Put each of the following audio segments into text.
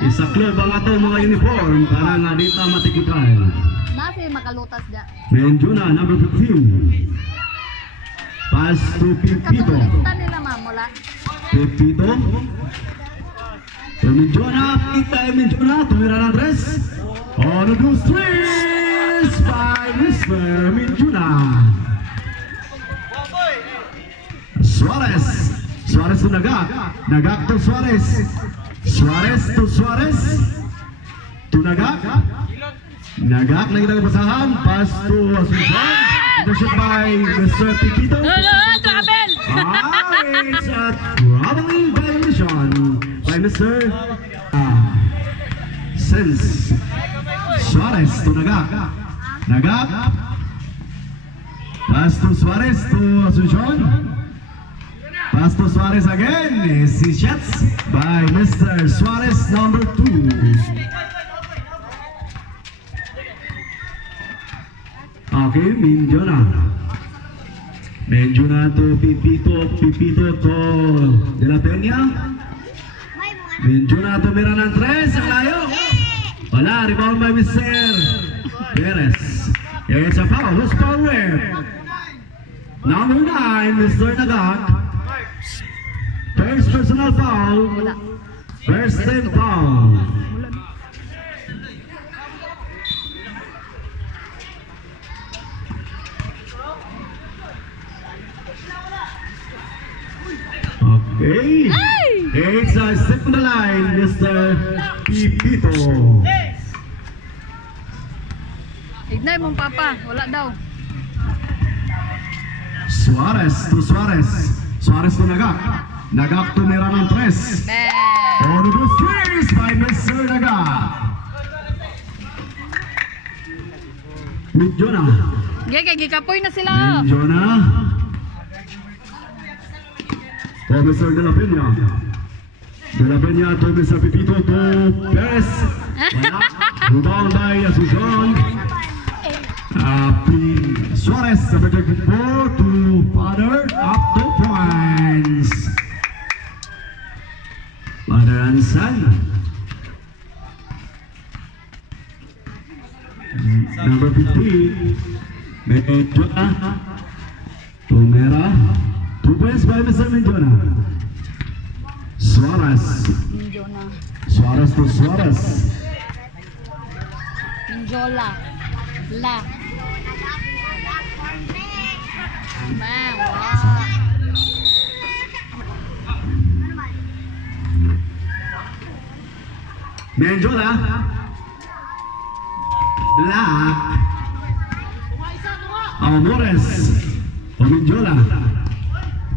Isaklob ang atong mga uniform para nga di ta matikikan. Nasi makalutas da. Menjuna, number 15. Pass to Pipito. Katulitan nila mamula. Pipito. Menjuna, Menjuna, tumira ng dress. On the blue streets by Mr. Menjuna. Suarez. Suarez to Nagak. Nagak to Suarez. Suarez to Suarez. To Nagak. Nagak na ilang basahan. Pass to Asuncion. Intercept by Mr. Pipito. Travel! It's a traveling violation by Mr. Sense. Suarez to Nagak. Nagak. Pass to Suarez to Asuncion. Pass to Suarez again. See shots by Mr. Suarez, number 2. Okay, Menjuna. Menjuna to Pipito. Pipito to De La Peña. Menjuna to Miranan 3. Ang layo. Wala. Rebound by Mr. Perez. It's a foul. Who's foul where? Number 9, Mr. Nagak. First personal foul. First team foul. Okay. It's a step on the line, Mr. Pipito. Ignay mong papa. Wala daw. Suarez to Suarez. Suarez to Nagak. Nagak to Miranan 3. On the streets by Mr. Nagak. Menjuna. Kay gikapoy na sila. Menjuna. To Mr. De La Peña. De La Peña to Mr. Pipito to Perez. Rebound by Asuncion. Suarez, number 34 to Father, up to points. Father and son. Number 15, Menjuna. Tumera. 2 points by Mr. Menjuna. Suarez. Minjona. Suarez to Suarez. Minjola. La. Menjuna. Black. Amores. Menjuna.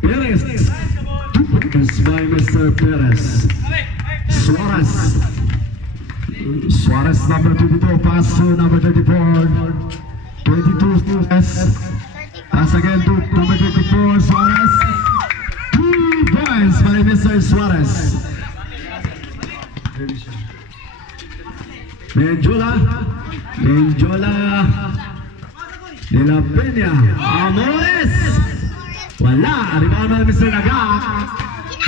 Perez. 2 points by Mr. Perez. Suarez. Suarez number 22. Pass to number 34. 22 Suarez. Pass again to number 24 Suarez. 2 points by Mr. Suarez. Menjuna. Menjuna. De La Peña. Amores. Wala. Rebound by Mr. Nagak.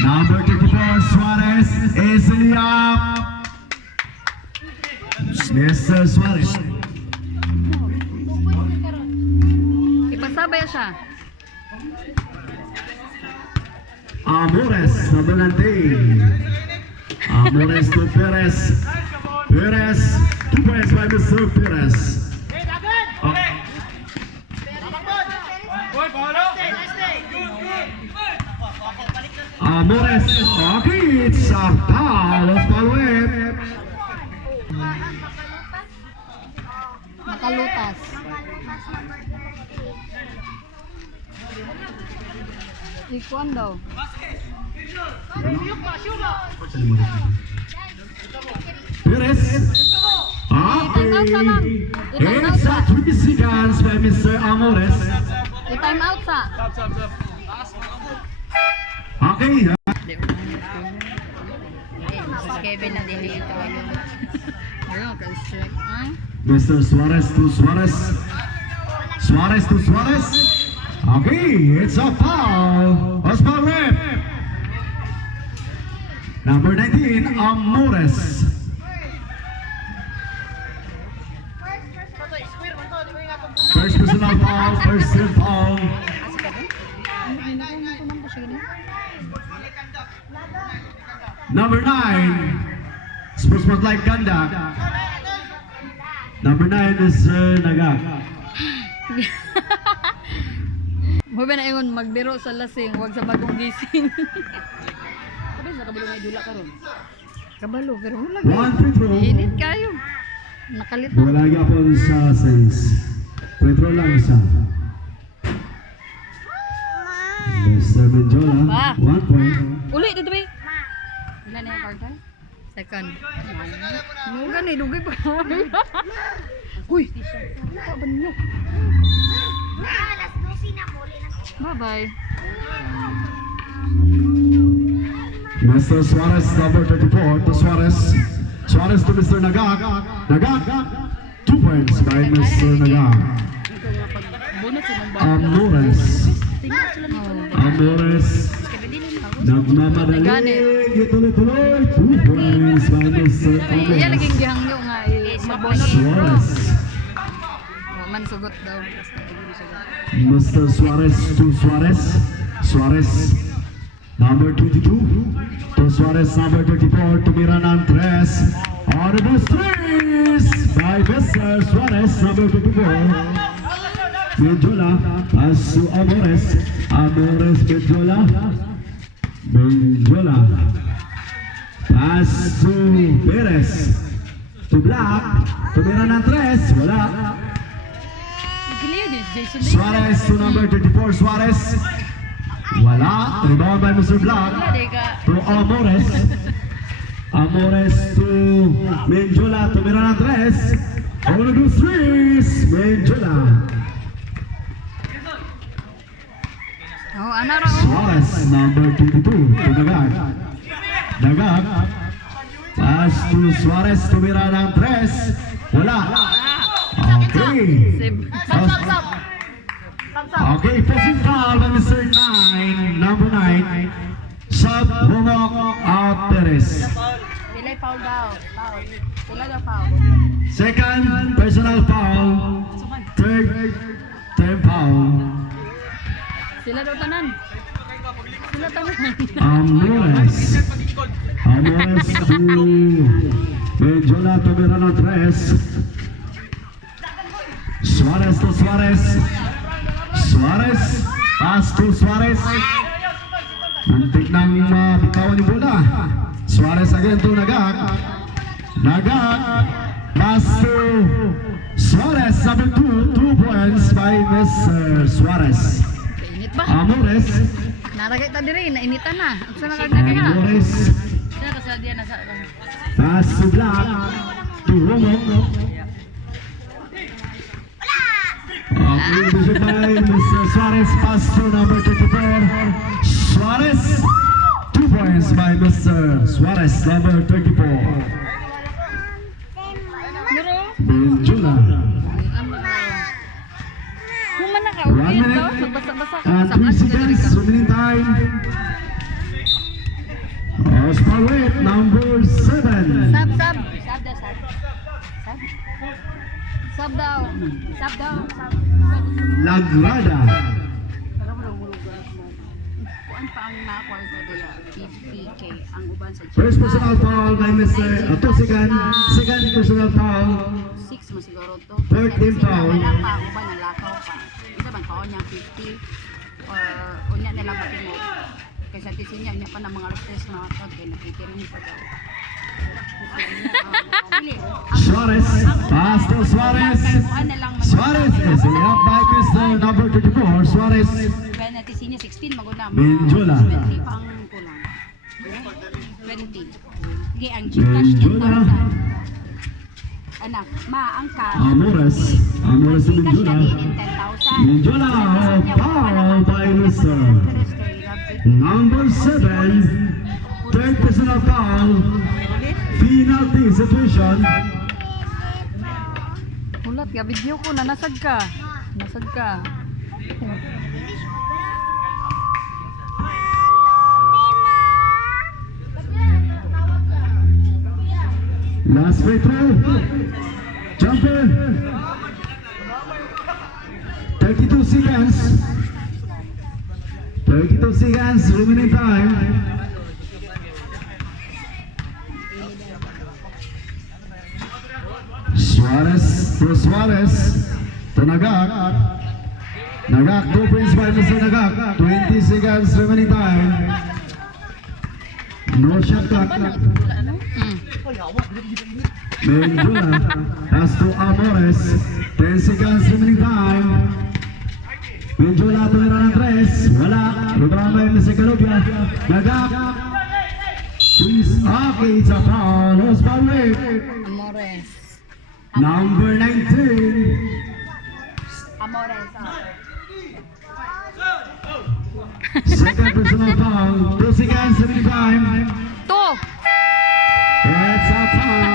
Number 34 Suarez. Easily up. Mr. Suarez. Ipasabay siya. Amores, number 19. Amores to Perez. Perez, 2 points by Mr. Perez. Amores, okay, it's a foul. Let's foul it. Makalutas. Ikuan daw. Perez. Okay. It's a 3 seconds by Mr. Amores. I-time out sa. Okay. Mrs. Kevin na din dito ngayon. Ayun, ka-strike. Mr. Suarez to Suarez. Suarez to Suarez. Okay, it's a foul. What's foul rep? Number 19, Amores. personal foul, personal foul. Number 9, sportsmanlike conduct. Number 9 is Nagak. Mo ba na ingon magbiro sa lasing, wag sa bagong gising. Sabi sa kabalo may dula karon. Kabalo pero wala. One free throw. Init kayo. Nakalito. Wala gyapon sa sense. Free throw lang isa. Mr. Menjola, 1 point. Uli dito ba? Ilan na yung card? Second. Mo gani dugay pa. Uy. Ano ba niyo? Bye-bye. Mr. Suarez, number 34, to Suarez. Suarez to Mr. Nagak. Nagak, 2 points by Mr. Nagak. Bunot silang ba? Amores. Tingnan sila nito. Amores. Nagmamadali. Tuloy-tuloy. 2 points by Mr. Iya Amores. laging gihangyo nga mabonus. Suarez. Man sugot daw. Mr. Suarez to Suarez. Suarez, number 22. To Suarez, number 34. To Miran Andres. Audible threes by Mr. Suarez, number 24. Menjola, pass to Amores. Amores, Menjola. Menjola. Pass to Perez. To Black. To Miran Andres. Wala. Giliw din Jason. Suarez to number 34, Suarez. Wala. Rebound by Mr. Black. To Amores. Amores to Menjola. To Miran Andres. All of those threes. Menjola. Oh, ano raw? Suarez, number 22, to Nagag. Nagag. Pass to Suarez to Miran Andres. Wala. Okay. Okay, passing foul by Mr. 9, number 9. Sub, Humok, out, Perez. Pilay foul daw. Foul. Pilay daw foul. Second, personal foul. Third, team foul. Sila daw tanan. Sila tanan. Amores. Amores to Menjola to Miran Andres. Suarez to Suarez. Suarez. Pass to Suarez. Muntik nang mabitawan yung bola. Suarez again to Nagak. Nagak. Pass to Suarez. Number 2. 2 points by Mr. Suarez. Init ba? Amores. Naragay ta diri, nainitan na. Ang sa nagagay na. Amores. Sila ka sa diyan na sa. Pass to Black. To Romo. Okay, vision by Mr. Suarez. Pass to number 24. Suarez. 2 points by Mr. Suarez, number 34. Pero, Menjola. human na ka. 1 Ulit minute daw. Magbasa-basa ka. and 3 seconds remaining time. Oscar Wade, number 7. Sab, sab. Sab daw, sab. Sab. Sab daw. Sab daw. Sab. Lagrada. Kuan pa ang na-quarter dila. 50K. Ang uban sa First personal foul by Mr. Ato, second personal foul. 6 mo siguro to. 14 foul. Wala pa, uban ang lakaw pa. Isa man paon niya 50 or unya nila pati mo. Kaysa tisin niya pa ng mga alas 3 mga tag kaya nakikirin pa daw. Suarez, pass to Suarez. Suarez is up by Mr. number 34. Suarez. Kaya natisin niya 16 maguna. Menjola. 20 pang kulang. 20. Sige, ang Gcash Menjola. 10,000. Anak, ang cash. Amores. Amores to Gcash Menjola. na din 10,000. Menjola, foul by Mr. number 7. Third personal foul. Penalty situation. Ulat ka, video ko na nasag ka. Nasag ka. Last free throw. Jumper. seconds. 32 seconds remaining time. Suarez to Suarez to Nagak. Nagak 2 points by Mr. Nagak. 20 seconds remaining time. No shot clock. Mendula pass to Amores. 10 seconds remaining time. Mendula tumira ng 3. Wala. Rebound by Mr. Calubia. Nagak. Please. Okay, it's a foul. Who's foul rate? Amores. Number 19. Amores. Second personal foul. 2 seconds remaining time. Two. It's a foul.